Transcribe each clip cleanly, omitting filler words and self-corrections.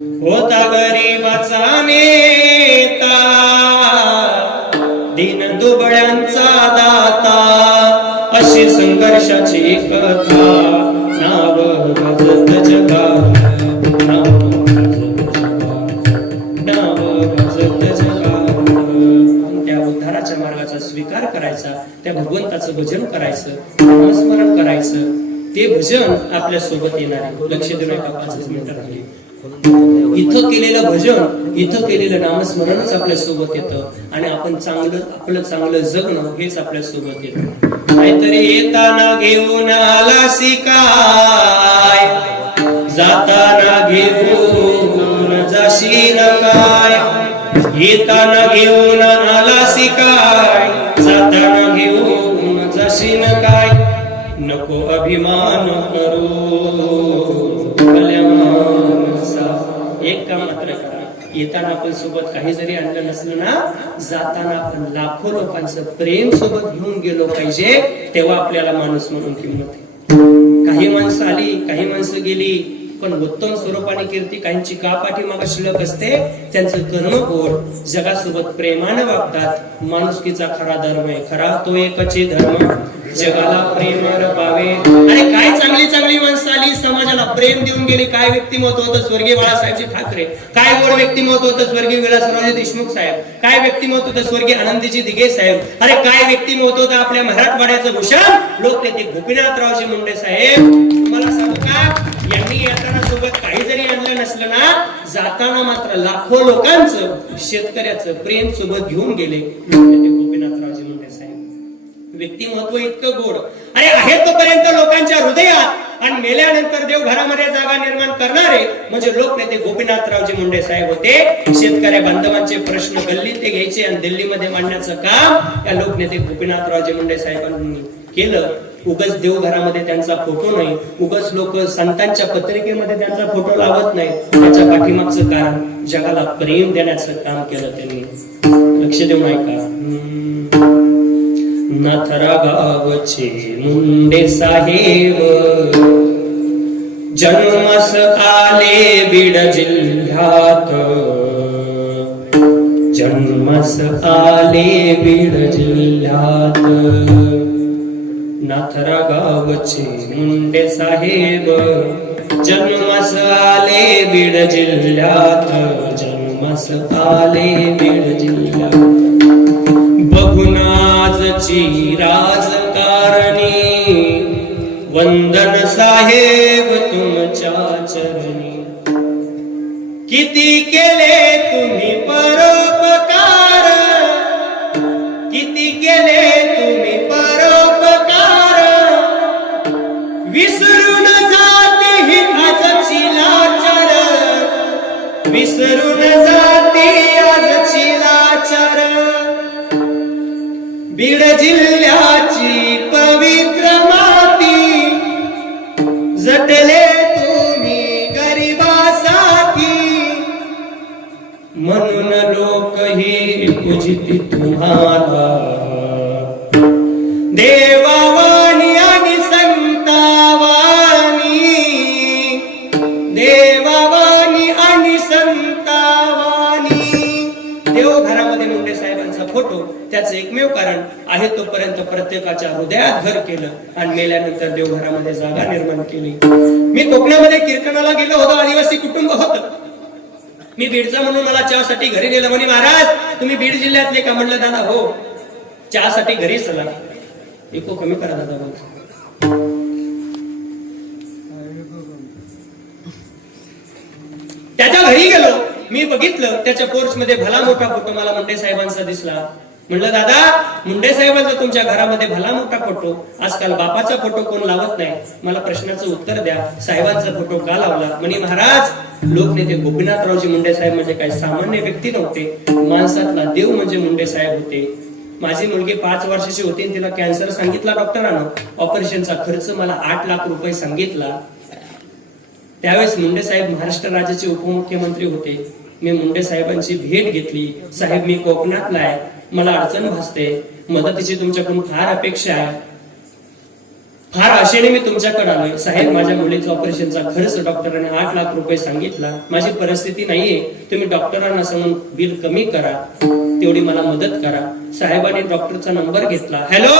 होता गरीबाचा नेता, दीन दुबळ्यांचा दाता, अशी संघर्षाची कथा नाव गाजत जगात, नाव गाजत जगात. त्या उद्धाराच्या मार्गाचा स्वीकार करायचा, त्या भगवंताचं भजन करायचं, नामस्मरण करायचं. ते भजन आपल्या सोबत येणार आहे. लक्ष देऊ नका, 5 मिनिटं राहिली. इथं केलेलं भजन, इथं केलेलं नामस्मरणच आपल्या सोबत येतं आणि आपण आपलं चांगलं जगणं हेच आपल्या सोबत येतं. नाहीतरी येताना घेऊन आलासी काय, जाताना घेऊन जाशील काय. येताना घेऊन आलासी काय, जाताना घेऊन जाशील काय. नको अभिमान करू, एक काम मात्र करा. येताना आपण सोबत काही जरी आणलं नसलं ना, जाताना आपण लाखो लोकांचं प्रेम सोबत घेऊन गेलो पाहिजे, तेव्हा आपल्याला माणूस म्हणून किंमत आहे. काही माणसं आली, काही माणसं गेली, पण उत्तम स्वरूपाने कीर्ती काहींची का पाठीमागे शिल्लक असते. त्यांचं कर्म गोड, जगासोबत प्रेमानं वागतात. माणुसकीचा खरा धर्म आहे, खरा तो एकचे धर्म, जगाला प्रेम पावे. आणि काय चांगली चांगली माणसं आली, समाजाला प्रेम देऊन गेली. काय व्यक्तिमत्व होतं स्वर्गीय बाळासाहेबजी ठाकरे, काय गोड व्यक्तिमत्व होतं स्वर्गीय विलासरावजी देशमुख साहेब, काय व्यक्तिमत्व होतं स्वर्गीय आनंदजी दिघे साहेब. अरे काय व्यक्तिमत्व होतं आपल्या मराठवाड्याचं भूषण लोकनेते गोपीनाथरावजी मुंडे साहेब. तुम्हाला सांगू का, यांनी येताना सोबत काही जरी आणलं नसलं ना, जाताना मात्र लाखो लोकांचं, शेतकऱ्याचं प्रेम सोबत घेऊन गेले गोपीनाथरावजी मुंडे साहेब. व्यक्तिमत्व इतकं गोड. अरे आहे तोपर्यंत लोकांच्या हृदयात, आणि मेल्यानंतर देवघरामध्ये जागा निर्माण करणारे म्हणजे लोकनेते गोपीनाथरावजी मुंडे साहेब होते. शेतकऱ्या बांधवांचे प्रश्न गल्लीत ते घ्यायचे आणि दिल्लीमध्ये मांडण्याचं काम या लोकनेते गोपीनाथरावजी मुंडे साहेबांनी केलं. उगाच देवघरामध्ये त्यांचा फोटो नाही, उगाच लोक संतांच्या पत्रिकेमध्ये त्यांचा फोटो लावत नाही. त्याच्या पाठीमागचं कारण जगाला प्रेम देण्याचं काम केलं त्यांनी. लक्ष देऊन ऐका. नाथरा गावचे मुंडे साहेब, जन्मस आले बीड जिल्ह्यात, जन्मस आले बीड जिल्ह्यात. नाथरा गावचे मुंडे साहेब, जन्मस आले बीड जिल्ह्यात, जन्मस आले बीड जिल्ह्यात. बघून आजची राजकारणी, वंदन साहेब तुमच्या चरणी. किती केले तुम्ही परोपकार, किती केले तुम्ही परोपकार. विसरून जाते ही आजची लाचार, विसरून जाते आजची लाचार. बीड जिल्ह्याची पवित्र माती, जटले तुम्ही गरिबासाठी. म्हणून लोक ही पूजिती तुम्हाला, देवावाणी आणि संतावाणी, देवावाणी आणि संतावाणी. देवघरामध्ये मुंडे साहेबांचा फोटो, त्याचं एकमेव कारण आहे तोपर्यंत प्रत्येकाच्या हृदयात घर केलं आणि मेल्यानंतर देवघरामध्ये जागा निर्माण केली. मी कोकणामध्ये कीर्तनाला गेलो होतो, आदिवासी कुटुंब होतं. मी बीडचा म्हणून मला चहासाठी घरी नेलं. म्हणे महाराज तुम्ही बीड जिल्ह्यातले का? म्हणलं दादा हो. चहासाठी घरी चला. इको कमी करा दादा. त्याच्या घरी गेलो. मी बघितलं त्याच्या पोर्च मध्ये भला मोठा फोटो मला मुंडे साहेबांचा दिसला. म्हणलं दादा मुंडे साहेबांचा तुमच्या घरामध्ये भला मोठा फोटो, आजकाल बापाचा फोटो कोण लावत नाही, मला प्रश्नाचं उत्तर द्या, साहेबांचा फोटो का लावला? म्हणे महाराज लोकनेते गोपीनाथरावजी मुंडे साहेब म्हणजे काय सामान्य व्यक्ती नव्हते, माणसातला देव म्हणजे मुंडे साहेब होते. माझी मुलगी 5 वर्षाची होती आणि तिला कॅन्सर सांगितला डॉक्टरांना. ऑपरेशनचा खर्च मला 8 लाख रुपये सांगितला. त्यावेळेस मुंडे साहेब महाराष्ट्र राज्याचे उपमुख्यमंत्री होते. मी मुंडे साहेबांची भेट घेतली. साहेब मी कोकणातला आहे, मला अडचण भासते, मदतीची तुमच्याकडून फार अपेक्षा आहे. फार आशेने मी तुमच्याकडे आलोय. साहेब, माझ्या मुलीच्या ऑपरेशनचा खर्च डॉक्टरांनी 8 लाख रुपये सांगितला. माझी परिस्थिती नाहीये, तुम्ही डॉक्टरांना सांगून बिल कमी करा, तेवढी मला मदत करा. साहेबांनी डॉक्टरचा नंबर घेतला. हॅलो,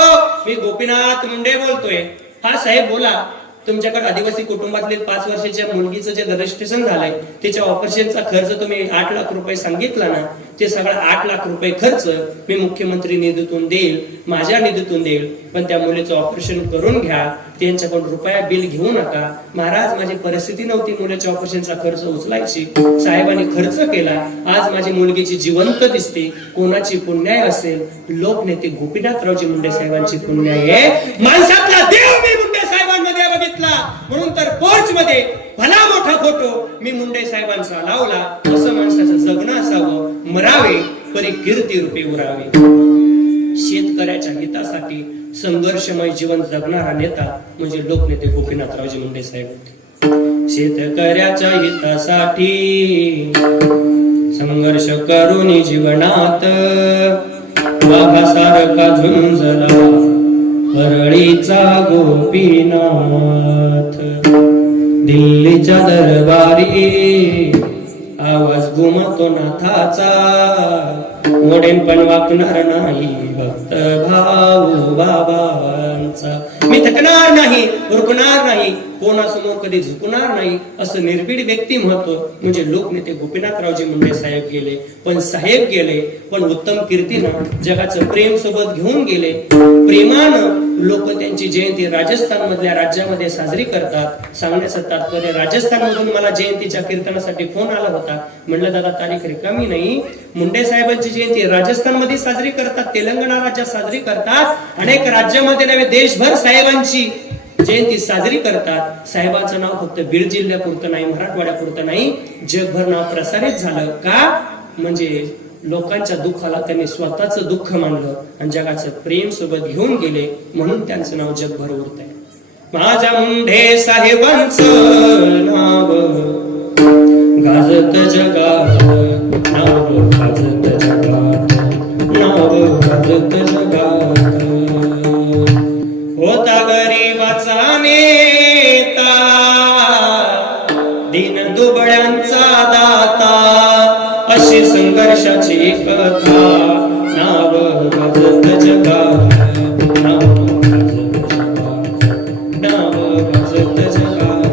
मी गोपीनाथ मुंडे बोलतोय. हा साहेब बोला. तुमच्याकडे आदिवासी कुटुंबातले 5 वर्षाच्या मुलगीचं जे रजिस्ट्रेशन झालंय त्याच्या ऑपरेशनचा खर्च तुम्ही 8 लाख रुपये सांगितला ना, ते सगळं 8 लाख रुपये खर्च मी मुख्यमंत्री निधीतून देईल, माझ्या निधीतून देईल. पण त्या मुलीचं ऑपरेशन करून घ्या, त्यांच्याकडून रुपया बिल घेऊ नका. महाराज, माझी परिस्थिती नव्हती मुलाच्या ऑपरेशनचा खर्च उचलायची. साहेबांनी खर्च केला. आज माझी मुलगीची जिवंत दिसते. कोणाची पुण्याय असेल? लोकनेते गोपीनाथरावजी मुंडे साहेबांची पुण्याय आहे. माणसातला देव मी मुंडे साहेबांमध्ये बघितला, म्हणून तर पोर्च मध्ये भला मोठा फोटो मी मुंडे साहेबांचा लावला. असं माणसाचं जगणं असावं, मरावे परी कीर्ती रूपे उरावे. शेतकऱ्याच्या हितासाठी संघर्षमय जीवन जगणारा नेता म्हणजे लोकनेते गोपीनाथरावजी मुंडे साहेब होते. शेतकऱ्याच्या हितासाठी संघर्ष करून जीवनात वाघासारखा झुंजला परळीचा गोपीनाथ. दिल्लीच्या दरबारी आवाज घुमतो नाथाचा, मोडेन पण वाकणार नाही भक्त भाऊ बाबांचा. मी थकणार नाही, रुकणार नाही, कोणासमोर कधी झुकणार नाही, असं निर्भीड व्यक्तिमत्व म्हणजे लोकनेते गोपीनाथरावजी मुंडे साहेब गेले. पण साहेब गेले, पण उत्तम कीर्तीनं जगाचं प्रेम सोबत घेऊन गेले. प्रेमानं लोक त्यांची जयंती राजस्थान मधल्या राज्यामध्ये साजरी करतात. सांगण्याचं तात्पर्य, राजस्थान मधून मला जयंतीच्या कीर्तनासाठी फोन आला होता. म्हणलं दादा, तारीख रिकामी नाही. मुंडे साहेबांची जयंती राजस्थान मध्ये साजरी करतात, तेलंगणा राज्यात साजरी करतात, अनेक राज्यामध्ये नव्हे देशभर साहेबांची जयंती साजरी करतात. साहेबांचं नाव फक्त बीड जिल्ह्यापुरतं नाही, मराठवाड्यापुरतं नाही, जगभर नाव प्रसारित झालं. का? म्हणजे लोकांच्या दुःखाला त्यांनी स्वतःचं दुःख मानलं आणि जगाचं प्रेम सोबत घेऊन गेले, म्हणून त्यांचं नाव जगभर उरत आहे. माझ्या मुंडे साहेबांचं नाव गाजत जगात, नाव गाजत जगात, नाव गाजत जगात. होता गरीबाचा नेता, दीन दुबळ्यांचा दाता, अशी संघर्षाची कथा. नाव गाजत जगात, नाव गाजत जगात, नाव गाजत जगात.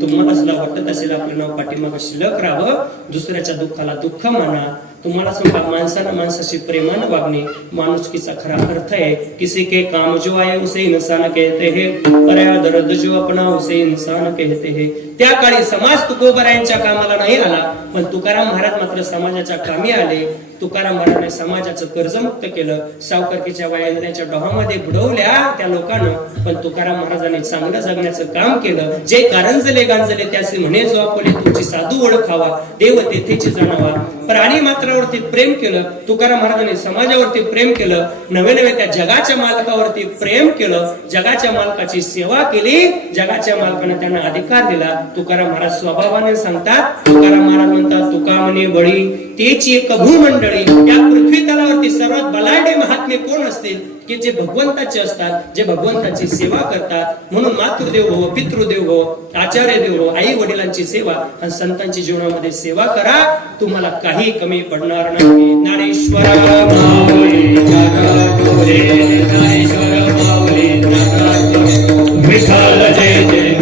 तुम्हाला सुद्धा वाटत असेल आपलं नाव पाठीमागं शिल्लक राहावं, दुसऱ्याच्या दुःखाला दुःख माना. तुम्हाला समजा माणसानं माणसाशी प्रेमानं वागणे माणुसकीचा खरा अर्थ आहे. किसी के काम जो आए उसे इंसान कहते हैं, पर्या दर्द जो अपना उसे इंसान कहते हैं. त्या काळी समाज तुकोबरायांच्या कामाला नाही आला, पण तुकाराम महाराज मात्र समाजाच्या कामी आले. तुकाराम महाराजांनी समाजाचं कर्जमुक्त केलं, सावकारकीच्या वायद्याच्या डोहामध्ये बुडवल्या त्या लोकांना, पण तुकाराम महाराजांनी चांगलं जगण्याचं काम केलं. जे कारंजले गांजले त्याचे म्हणे जो आपले, तुमची साधू ओळखावा, देव तेथेची जाणावा. प्राणी मात्रावरती प्रेम केलं तुकाराम महाराजांनी, समाजावरती प्रेम केलं, नवे नवे त्या जगाच्या मालकावरती प्रेम केलं, जगाच्या मालकाची सेवा केली, जगाच्या मालकाने त्यांना अधिकार दिला. तुकाराम महाराज स्वभावाने सांगतात, तुकाराम महाराज म्हणतात, तुका म्हणे बळी तेची एक भूमंडळी. या पृथ्वी तलावरती सर्वात बलाढ्य महात्मे कोण असतील? की जे भगवंताचे असतात, जे भगवंताची सेवा करतात. म्हणून मातृदेव भव, पितृदेव भव, आचार्य देव भव, आई वडिलांची सेवा आणि संतांची जीवनामध्ये सेवा करा, तुम्हाला काही कमी पडणार नाही. ज्ञानेश्वर माऊली विठ्ठल जय जय